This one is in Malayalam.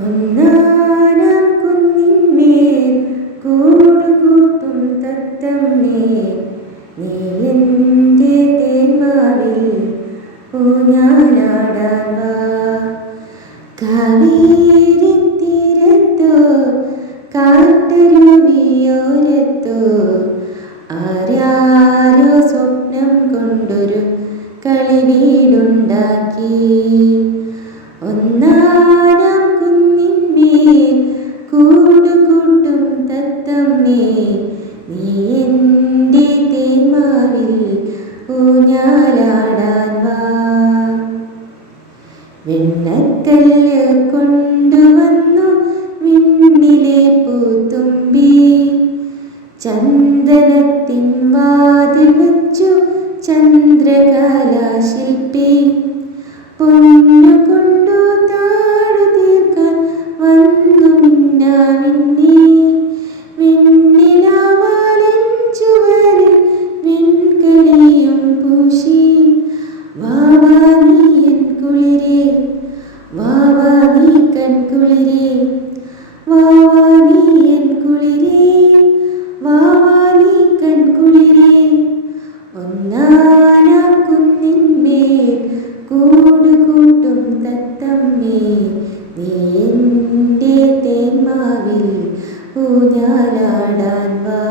ഒന്നാനാം കുന്നിന്മേൽ കൂടുകൂട്ടും തത്തമ്മേ, നീ എൻ്റെ തേന്മാവിൽ ഊഞ്ഞാലാടാൻ വാ. കാവേരി തീരത്തോ കാട്ടരുവിയോരത്തോ ആരാരോ സ്വപ്നം കൊണ്ടൊരു കളിവീടുണ്ടാക്കി. ഒന്നാനാം കുന്നിന്മേൽ കൂടുകൂട്ടും തത്തമ്മേ, നീ എൻ്റെ തേന്മാവിൽ ഊഞ്ഞാലാടാൻ വാ. വെണ്ണക്കല്ല് കൊണ്ടുവന്നു വിണ്ണിലെ പൂത്തുമ്പി, ചന്ദനത്തിൻ വാതിൽ വച്ചു ചന്ദ്രകലാശില്പി. പൊന്നു കൊണ്ടു താഴു തീർക്കാൻ വന്നു മിന്നാമിന്നി, വെണ്ണിലാവാലിൻ ചുവരിൽ വെൺകളിയും പൂശി. വാവാ നീ എൻ കുളിരേ, വാവാ നീ കൺകുളിരേ, വാവാ നീ എൻ കുളിരേ, വാവാ നീ കൺകുളിരേ. ഒന്നാനാം കുന്നിന്മേൽ കൂടുകൂട്ടും തത്തമ്മേ, നീ എൻ്റെ തേന്മാവിൽ ഊഞ്ഞാലാടാൻ വാ.